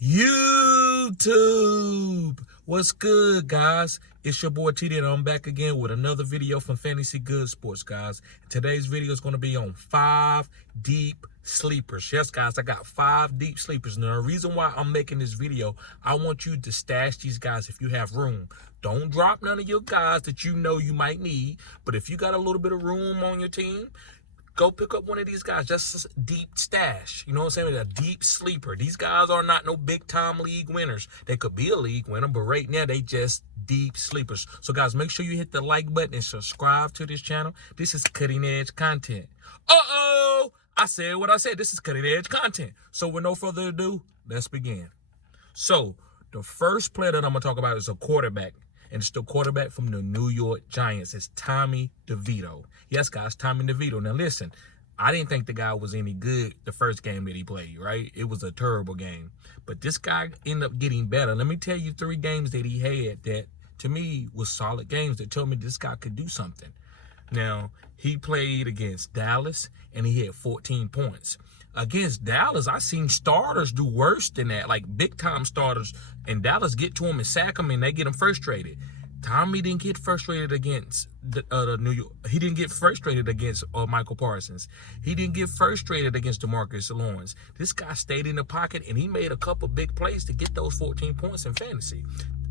YouTube. What's good, guys? It's your boy TD, and I'm back again with another video from Fantasy Good Sports, guys. Today's video is going to be on 5 deep sleepers. Yes, guys, I got 5 deep sleepers. Now, the reason why I'm making this video, I want you to stash these guys if you have room. Don't drop none of your guys that you know you might need, but if you got a little bit of room on your team, go pick up one of these guys, just a deep stash. You know what I'm saying? A deep sleeper. These guys are not no big-time league winners. They could be a league winner, but right now they just deep sleepers. So, guys, make sure you hit the like button and subscribe to this channel. This is cutting-edge content. Uh-oh! I said what I said. This is cutting-edge content. So, with no further ado, let's begin. So, the first player that I'm going to talk about is a quarterback. And it's the quarterback from the New York Giants. It's Tommy DeVito. Yes, guys, Tommy DeVito. Now, listen, I didn't think the guy was any good the first game that he played, right? It was a terrible game. But this guy ended up getting better. Let me tell you 3 games that he had that, to me, was solid games that told me this guy could do something. Now, he played against Dallas, and he had 14 points. Against Dallas, I seen starters do worse than that, like big-time starters, and Dallas get to him and sack him, and they get him frustrated. Tommy didn't get frustrated against the New York. He didn't get frustrated against Michael Parsons. He didn't get frustrated against DeMarcus Lawrence. This guy stayed in the pocket, and he made a couple big plays to get those 14 points in fantasy.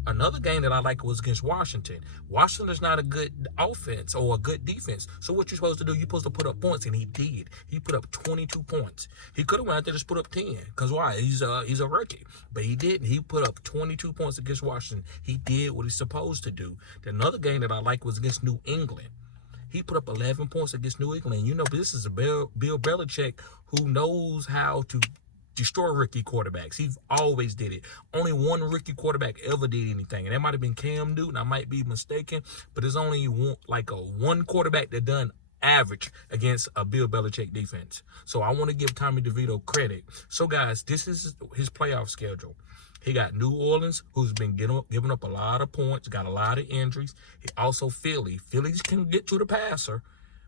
Another game that I like was against Washington. Washington's not a good offense or a good defense. So what you're supposed to do, you're supposed to put up points, and he did. He put up 22 points. He could have went out there and just put up 10. Because why? He's a rookie. But he didn't. He put up 22 points against Washington. He did what he's supposed to do. Another game that I like was against New England. He put up 11 points against New England. You know, this is a Bill Belichick who knows how to destroy rookie quarterbacks. He always did it. Only one rookie quarterback ever did anything, and that might have been Cam Newton. I might be mistaken, but there's only one quarterback that done average against a Bill Belichick defense. So I want to give Tommy DeVito credit. So, guys, this is his playoff schedule. He got New Orleans, who's been giving up a lot of points, got a lot of injuries. He also Philly. Phillies can get to the passer,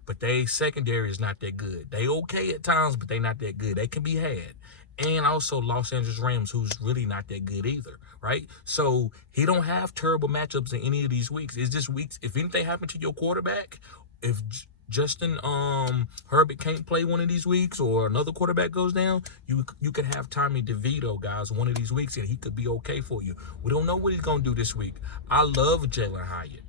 but they secondary is not that good. They okay at times, but they not that good. They can be had. And also Los Angeles Rams, who's really not that good either, right? So he don't have terrible matchups in any of these weeks. It's just weeks. If anything happened to your quarterback, if Justin Herbert can't play one of these weeks or another quarterback goes down, you could have Tommy DeVito, guys, one of these weeks, and he could be okay for you. We don't know what he's going to do this week. I love Jalen Hyatt.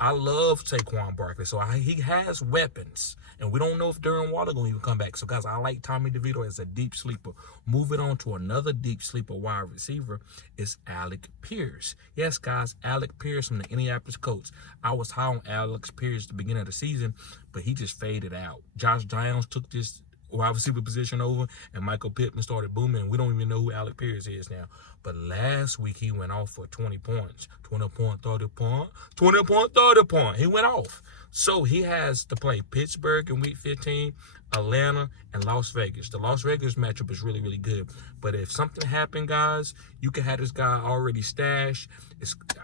I love Saquon Barkley, so he has weapons, and we don't know if Darren Waller going to even come back. So, guys, I like Tommy DeVito as a deep sleeper. Moving on to another deep sleeper wide receiver is Alec Pierce. Yes, guys, Alec Pierce from the Indianapolis Colts. I was high on Alex Pierce at the beginning of the season, but he just faded out. Josh Downs took this wide receiver position over, and Michael Pittman started booming. We don't even know who Alec Pierce is now. But last week, he went off for 20 points. 20 point, 30 point, 20 point, 30 point. He went off. So he has to play Pittsburgh in Week 15, Atlanta, and Las Vegas. The Las Vegas matchup is really, really good. But if something happened, guys, you can have this guy already stashed.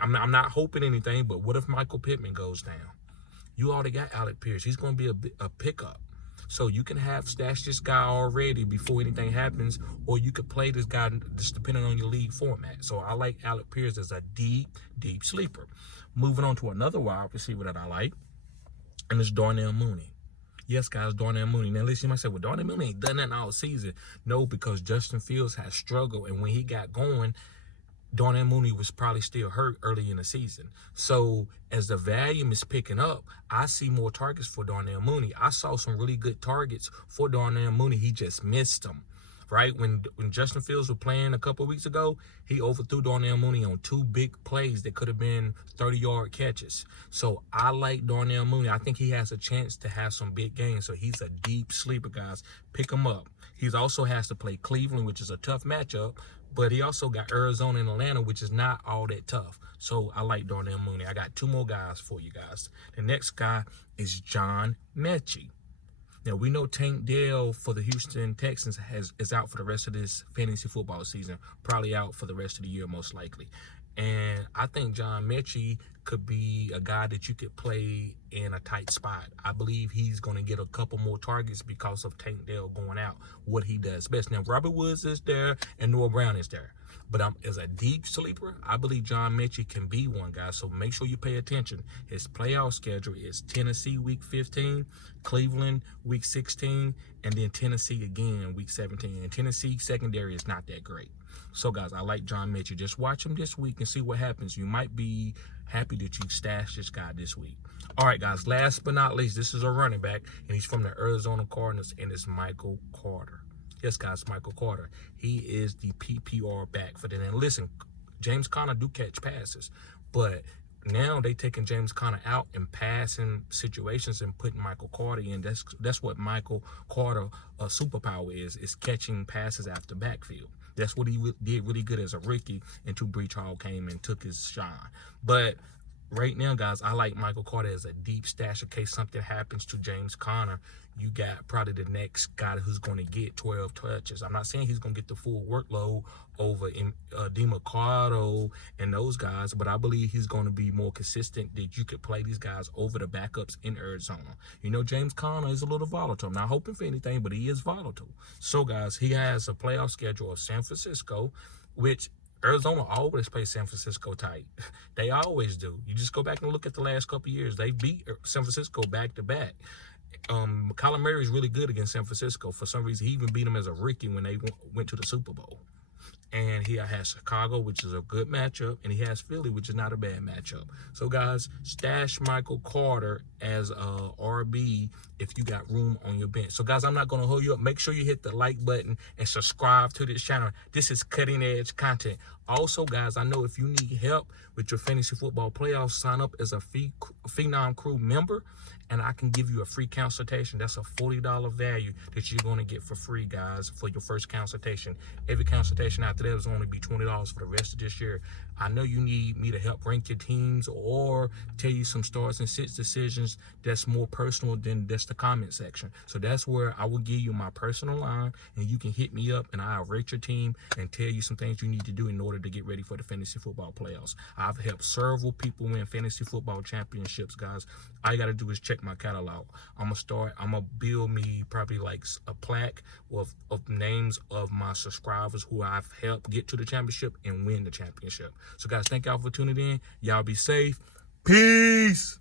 I'm not hoping anything, but what if Michael Pittman goes down? You already got Alec Pierce. He's going to be a pickup. So you can have stashed this guy already before anything happens, or you could play this guy just depending on your league format. So I like Alec Pierce as a deep, deep sleeper. Moving on to another wide receiver that I like, and it's Darnell Mooney. Yes, guys, Darnell Mooney. Now, listen, you might say, well, Darnell Mooney ain't done nothing all season. No, because Justin Fields has struggled, and when he got going, Darnell Mooney was probably still hurt early in the season. So as the volume is picking up, I see more targets for Darnell Mooney. I saw some really good targets for Darnell Mooney. He just missed them, right? When Justin Fields was playing a couple of weeks ago, he overthrew Darnell Mooney on 2 big plays that could have been 30-yard catches. So I like Darnell Mooney. I think he has a chance to have some big games. So he's a deep sleeper, guys. Pick him up. He also has to play Cleveland, which is a tough matchup. But he also got Arizona and Atlanta, which is not all that tough. So I like Darnell Mooney. I got 2 more guys for you guys. The next guy is John Mechie. Now, we know Tank Dell for the Houston Texans is out for the rest of this fantasy football season. Probably out for the rest of the year, most likely. And I think John Mechie could be a guy that you could play in a tight spot. I believe he's going to get a couple more targets because of Tank Dell going out, what he does best. Now, Robert Woods is there and Noah Brown is there. But as a deep sleeper, I believe John Mechie can be one, guy. So make sure you pay attention. His playoff schedule is Tennessee week 15, Cleveland week 16, and then Tennessee again week 17. And Tennessee secondary is not that great. So, guys, I like John Mechie. Just watch him this week and see what happens. You might be happy that you stashed this guy this week. All right, guys, last but not least, this is a running back, and he's from the Arizona Cardinals, and it's Michael Carter. Yes, guys, Michael Carter. He is the PPR back for them. And listen, James Conner do catch passes, but now they taking James Conner out in passing situations and putting Michael Carter in. That's what Michael Carter superpower is catching passes after backfield. That's what he did really good as a rookie until Breach Hall came and took his shine. But right now, guys, I like Michael Carter as a deep stash in case something happens to James Conner. You got probably the next guy who's going to get 12 touches. I'm not saying he's going to get the full workload over DeMarcado and those guys, but I believe he's going to be more consistent that you could play these guys over the backups in Arizona. You know, James Conner is a little volatile. I'm not hoping for anything, but he is volatile. So, guys, he has a playoff schedule of San Francisco, which Arizona always plays San Francisco tight. They always do. You just go back and look at the last couple of years. They beat San Francisco back-to-back. Kyler Murray is really good against San Francisco. For some reason, he even beat them as a rookie when they went to the Super Bowl. And he has Chicago, which is a good matchup, and he has Philly, which is not a bad matchup. So, guys, stash Michael Carter as a RB if you got room on your bench. So, guys, I'm not going to hold you up. Make sure you hit the like button and subscribe to this channel. This is cutting-edge content. Also, guys, I know if you need help with your fantasy football playoffs, sign up as a Phenom Crew member, and I can give you a free consultation. That's a $40 value that you're going to get for free, guys, for your first consultation. Every consultation after that is only be $20 for the rest of this year. I know you need me to help rank your teams or tell you some starts and sits decisions that's more personal than just the comment section. So that's where I will give you my personal line, and you can hit me up, and I'll rate your team and tell you some things you need to do in order to get ready for the fantasy football playoffs. I've helped several people win fantasy football championships, guys. All you got to do is check my catalog. I'm going to build me probably like a plaque of names of my subscribers who I've helped get to the championship and win the championship. So, guys, thank y'all for tuning in. Y'all be safe. Peace.